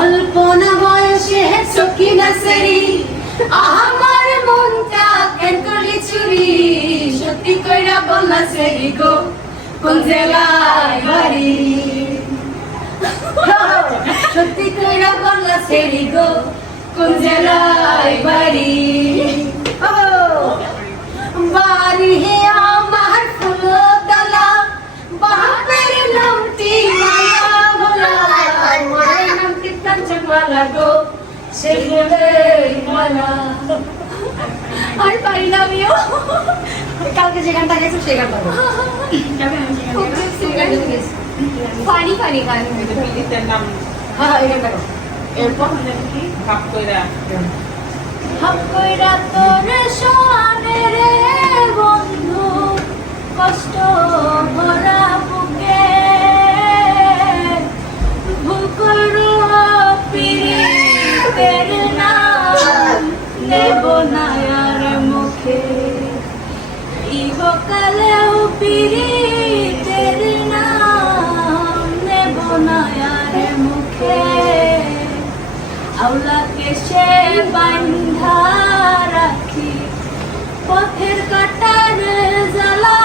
অল্প না বয়সে চকি না সেরি আমার মনটা কেন করলি চুরি? সত্যি কইরা বললা সেরি গো, কোন জেলায় বাড়ি? সত্যি কইরা বললা সেরি গো, কোন জেলায় বাড়ি? কাঞ্চনমালা গো সেই মালা। আর পারি না আমিও। কালকে যে গানটা গেছে সেই গানটা। ফানি ফানি গান। নাম হ্যাঁ এই গানটা। এরপর ভাব কইরা হাম কইরা তোর সোয়ানে দেব না আর মুখে ইহকালেও পিরিতের নাম নেব না আর মুখে। আউলাকে সে বান্ধা রাখি, পথের কাটার জ্বালা।